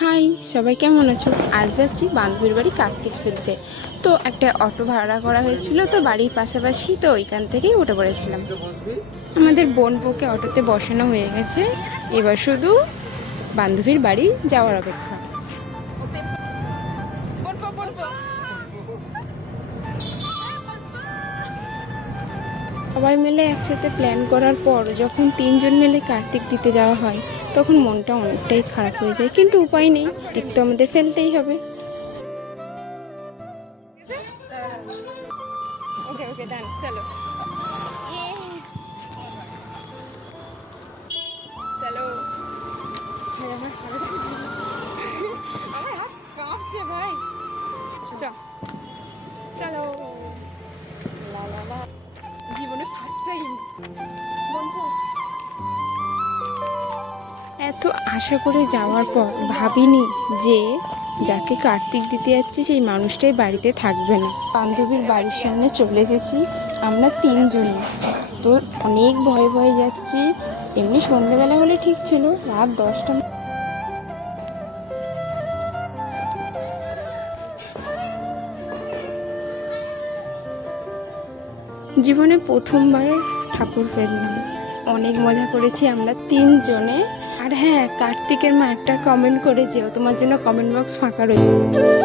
High, সবাই কেমন আছো? আজ যাচ্ছি বান্ধবীর বাড়ি কার্তিক ফেলতে। তো একটা অটো ভাড়া করা হয়েছিল, তো বাড়ির পাশাপাশি, তো ওইখান থেকেই উঠে পড়েছিলাম। আমাদের বোনপোকে অটোতে বসানো হয়ে গেছে, এবার শুধু বান্ধবীর বাড়ি যাওয়ার অপেক্ষা। সবাই মিলে একসাথে প্ল্যান করার পর যখন তিনজন মিলে কার্তিক দিতে যাওয়া হয়, তখন মনটা অনেকটাই খারাপ হয়ে যায়, কিন্তু উপায় নেই, টিক তো আমাদের ফেলতেই হবে। ওকে ওকে, ডান, চলো চলো। আমার হাত কাঁপছে ভাই। চলো। লা লা লা। জীবনে ফার্স্ট টাইম বন্ধু। এত আশা করে যাওয়ার পর ভাবিনি যে যাকে কার্তিক দিতে যাচ্ছে সেই মানুষটাই বাড়িতে থাকবে না। বান্ধবীর বাড়ির সামনে চলে এসেছি আমরা তিনজনে। তো অনেক ভয়ে ভয়ে যাচ্ছি। এমনি সন্ধেবেলা হলে ঠিক ছিল, রাত 10টা। জীবনে প্রথমবার ঠাকুর ফেললাম, অনেক মজা করেছি আমরা তিনজনে। আর হ্যাঁ, কার্তিকের মা একটা কমেন্ট করে যেও, তোমার জন্য কমেন্ট বক্স ফাঁকা রয়েছে।